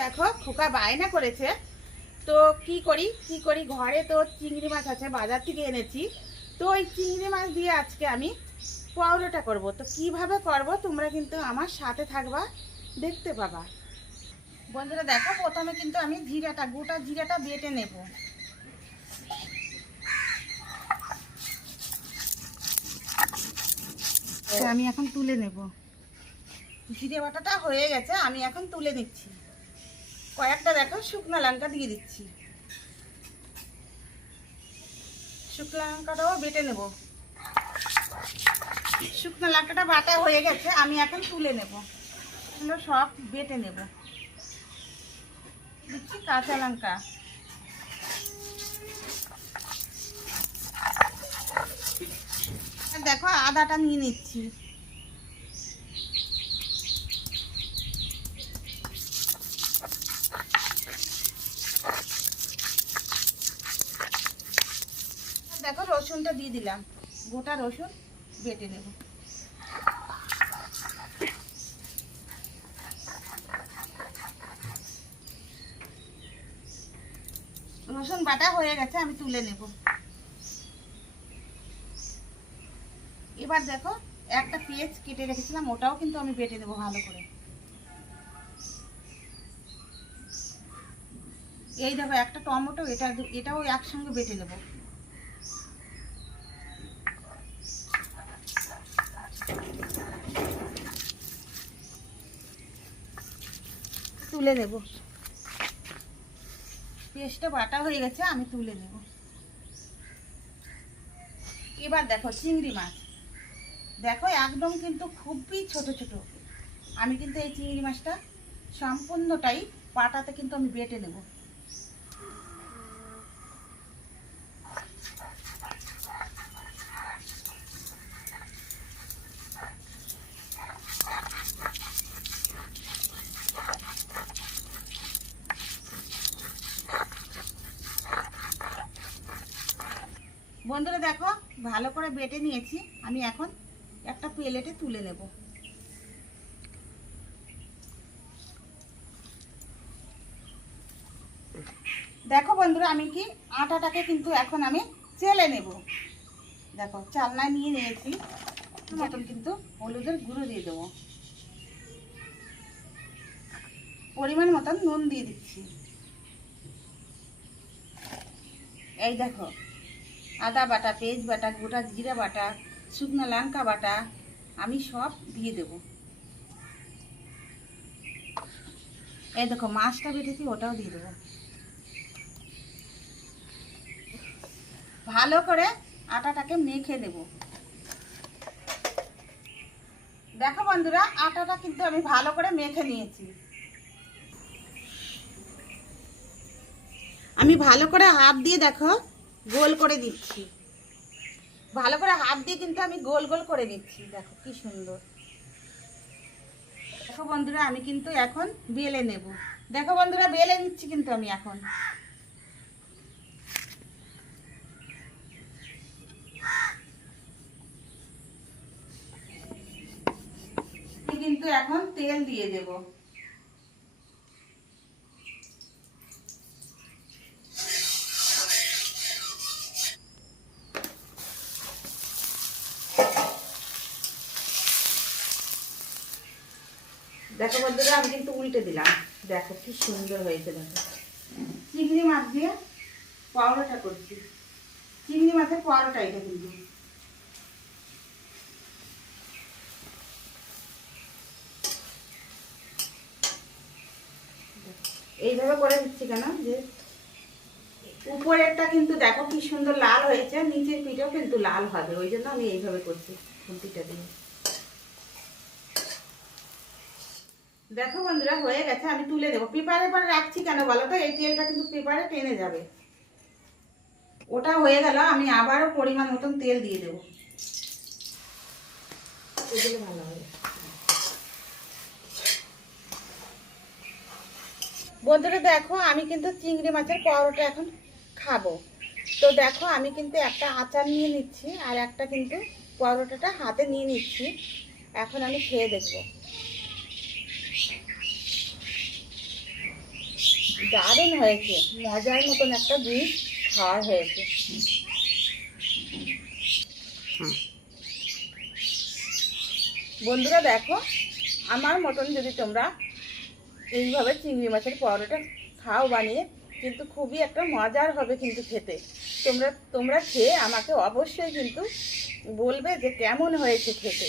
দেখো খোকা বায়না করেছে, তো কি করি ঘরে তো চিংড়ি মাছ আছে, বাজার থেকে এনেছি। তো ওই চিংড়ি মাছ দিয়ে আজকে আমি পরোটা করব। তো কিভাবে করব তোমরা কিন্তু আমার সাথে থাকবা, দেখতে পাবা। বন্ধুরা দেখো, প্রথমে কিন্তু আমি গোটা জিরাটা বেটে নেব। আমি এখন তুলে নেব। জিরে বাটাটা হয়ে গেছে, আমি এখন তুলে নিচ্ছি। কয়েকটা দেখো শুকনো লঙ্কা দিয়ে দিচ্ছি। শুকনো লঙ্কাটাও বেটে নেব। শুকনো লঙ্কাটা বাটা হয়ে গেছে, আমি এখন তুলে নেব। সব বেটে নেব। দিচ্ছি কাঁচা লঙ্কা, দেখো আদাটা নিয়ে নিচ্ছি। দেখো রসুনটা দিয়ে দিলাম, গোটা রসুন বেটে নেব। রসুন বাটা হয়ে গেছে, আমি তুলে নেব। এবার দেখো একটা পেঁয়াজ কেটে রেখেছিলাম, ওটাও কিন্তু আমি বেটে নেব ভালো করে। এই দেখো একটা টমেটো, এটাও একসঙ্গে বেটে নেব। তুলে নেব। পেঁয়াজটা বাটা হয়ে গেছে, আমি তুলে নেব। এবার দেখো চিংড়ি মাছ, দেখো একদম কিন্তু খুবই ছোট ছোট। আমি কিন্তু এই চিংড়ি মাছটা সম্পূর্ণটাই পাটাতে কিন্তু আমি বেটে নেব। বন্ধুরা দেখো ভালো করে বেটে নিয়েছি, আমি এখন একটা প্লেটে তুলে নেব। দেখো বন্ধুরা, আমি কি আটাটাকে কিন্তু এখন আমি চেলে নেব। দেখো চালনা নিয়ে নিয়েছি, মতন কিন্তু হলুদের গুঁড়ো দিয়ে দেবো, পরিমাণ মতন নুন দিয়ে দিচ্ছি। এই দেখো আদা বাটা, পেঁয়াজ বাটা, গোটা জিরা বাটা, শুকনো লঙ্কা বাটা আমি সব দিয়ে দেব। এই দেখো মাছটা বেটেছি, ওটাও দিয়ে দেবো। ভালো করে আটাটাকে মেখে দেব। দেখো বন্ধুরা, আটাটা কিন্তু আমি ভালো করে মেখে নিয়েছি। আমি ভালো করে হাত দিয়ে দেখো গোল করে দিচ্ছি। ভালো করে হাত দিয়ে কিন্তু আমি গোল গোল করে দিচ্ছি। দেখো কি সুন্দর। দেখো বন্ধুরা, আমি কিন্তু এখন বেলে নেব। দেখো বন্ধুরা, বেলে নিচ্ছি কিন্তু আমি এখন। কিন্তু এখন তেল দিয়ে দেব। দেখো বন্ধুরা, আমি কিন্তু উল্টে দিলাম। দেখো কি সুন্দর হয়েছে। দেখো চিংড়ি মাছ দিয়ে পরোটা করছি। চিংড়ি মাছের পরোটা এটা কিন্তু। এইভাবে করে দিচ্ছি কেন, যে উপরেরটা কিন্তু দেখো কি সুন্দর লাল হয়েছে, নিচের পিঠেও কিন্তু লাল হবে, ওই জন্য আমি এইভাবে করছি খুন্তিটা দিয়ে। দেখো বন্ধুরা হয়ে গেছে, আমি তুলে দেবো। পেপারে পরে রাখছি কেন বলো তো, এই তেলটা কিন্তু পেপারে টেনে যাবে। ওটা হয়ে গেল, আমি আবারও পরিমাণ মতন তেল দিয়ে দেবো। ভালো হবে। বন্ধুরা দেখো, আমি কিন্তু চিংড়ি মাছের পরোটা এখন খাবো। তো দেখো আমি কিন্তু একটা আচার নিয়ে নিচ্ছি, আর একটা কিন্তু পরোটাটা হাতে নিয়ে নিচ্ছি। এখন আমি খেয়ে দেখবো। দারুণ হয়েছে, মজার মতন একটা জিনিস খাওয়া হয়েছে। বন্ধুরা দেখো, আমার মতন যদি তোমরা এইভাবে চিংড়ি মাছের পরোটা খাও বানিয়ে, কিন্তু খুবই একটা মজার হবে কিন্তু খেতে। তোমরা খেয়ে আমাকে অবশ্যই কিন্তু বলবে যে কেমন হয়েছে খেতে।